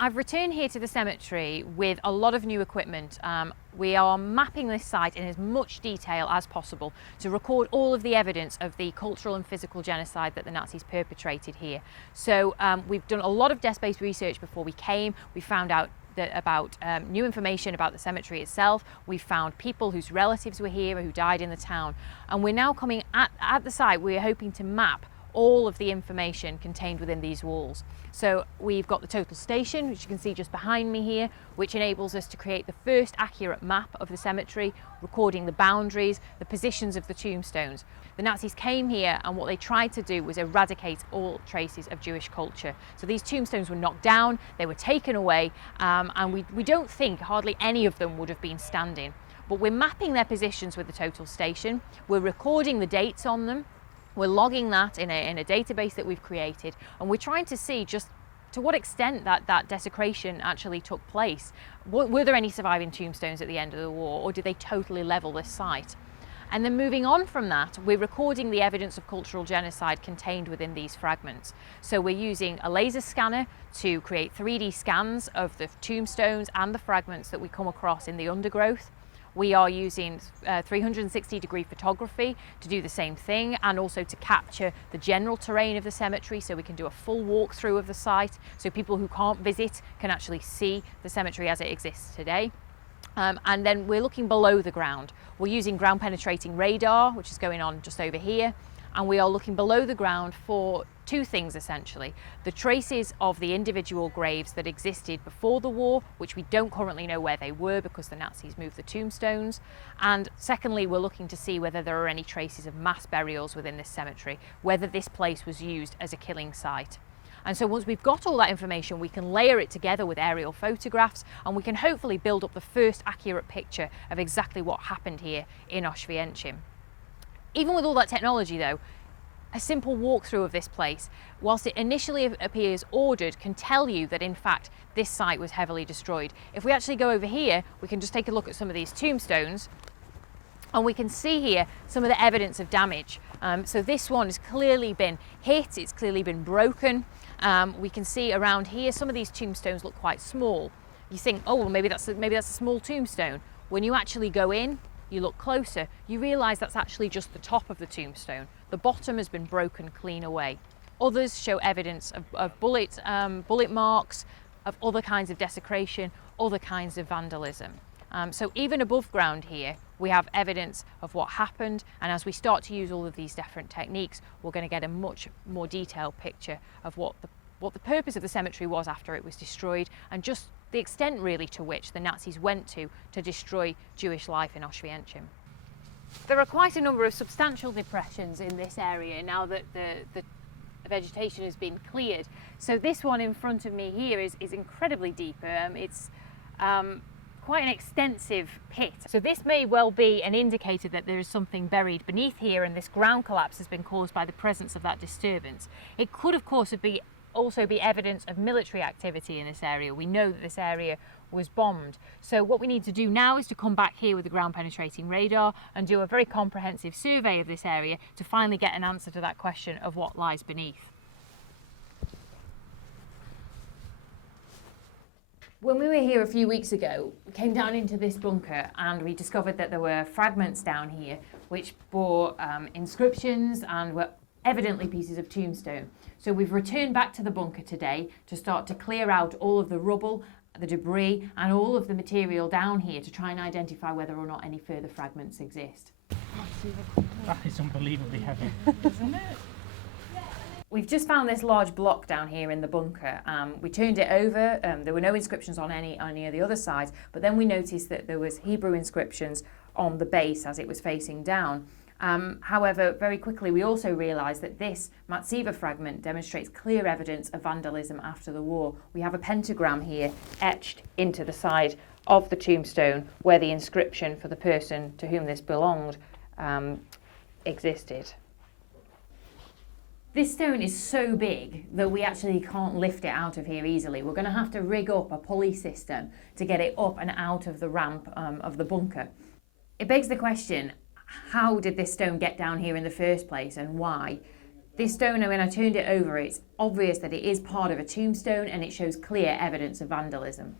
I've returned here to the cemetery with a lot of new equipment. We are mapping this site in as much detail as possible to record all of the evidence of the cultural and physical genocide that the Nazis perpetrated here. So we've done a lot of desk-based research before we came. We found out about new information about the cemetery itself. We found people whose relatives were here who died in the town. And we're now coming at the site. We're hoping to map all of the information contained within these walls. So we've got the total station, which you can see just behind me here, which enables us to create the first accurate map of the cemetery, recording the boundaries, the positions of the tombstones. The Nazis came here and what they tried to do was eradicate all traces of Jewish culture. So these tombstones were knocked down, they were taken away, and we don't think hardly any of them would have been standing. But we're mapping their positions with the total station, we're recording the dates on them, we're logging that in a database that we've created, and we're trying to see just to what extent that desecration actually took place. Were there any surviving tombstones at the end of the war, or did they totally level this site? And then moving on from that, we're recording the evidence of cultural genocide contained within these fragments. So we're using a laser scanner to create 3D scans of the tombstones and the fragments that we come across in the undergrowth. We are using 360-degree photography to do the same thing, and also to capture the general terrain of the cemetery, so we can do a full walkthrough of the site, so people who can't visit can actually see the cemetery as it exists today. And then we're looking below the ground. We're using ground penetrating radar, which is going on just over here, and we are looking below the ground for two things essentially: the traces of the individual graves that existed before the war, which we don't currently know where they were because the Nazis moved the tombstones, and secondly we're looking to see whether there are any traces of mass burials within this cemetery, whether this place was used as a killing site. And so once we've got all that information, we can layer it together with aerial photographs, and we can hopefully build up the first accurate picture of exactly what happened here in Oświęcim. Even with all that technology though, a simple walkthrough of this place, whilst it initially appears ordered, can tell you that in fact this site was heavily destroyed. If we actually go over here, we can just take a look at some of these tombstones, and we can see here some of the evidence of damage. So this one has clearly been hit, it's clearly been broken. We can see around here some of these tombstones look quite small. You think, oh well, maybe that's a small tombstone. When you actually go in, you look closer, you realise that's actually just the top of the tombstone. The bottom has been broken clean away. Others show evidence of bullet marks, of other kinds of desecration, other kinds of vandalism. So even above ground here, we have evidence of what happened, and as we start to use all of these different techniques, we're going to get a much more detailed picture of what the purpose of the cemetery was after it was destroyed, and just the extent really to which the Nazis went to destroy Jewish life in Oświęcim. There are quite a number of substantial depressions in this area now that the vegetation has been cleared. So this one in front of me here is incredibly deep. It's quite an extensive pit. So this may well be an indicator that there is something buried beneath here, and this ground collapse has been caused by the presence of that disturbance. It could of course also be evidence of military activity in this area. We know that this area was bombed. So what we need to do now is to come back here with the ground penetrating radar and do a very comprehensive survey of this area to finally get an answer to that question of what lies beneath. When we were here a few weeks ago, we came down into this bunker and we discovered that there were fragments down here which bore inscriptions and were evidently pieces of tombstone. So we've returned back to the bunker today to start to clear out all of the rubble, the debris, and all of the material down here to try and identify whether or not any further fragments exist. That is unbelievably heavy. Isn't it? We've just found this large block down here in the bunker. We turned it over. There were no inscriptions on any of the other sides, but then we noticed that there was Hebrew inscriptions on the base as it was facing down. However, very quickly we also realised that this Matsiva fragment demonstrates clear evidence of vandalism after the war. We have a pentagram here etched into the side of the tombstone where the inscription for the person to whom this belonged existed. This stone is so big that we actually can't lift it out of here easily. We're going to have to rig up a pulley system to get it up and out of the ramp of the bunker. It begs the question, how did this stone get down here in the first place, and why? This stone, when I turned it over, it's obvious that it is part of a tombstone and it shows clear evidence of vandalism.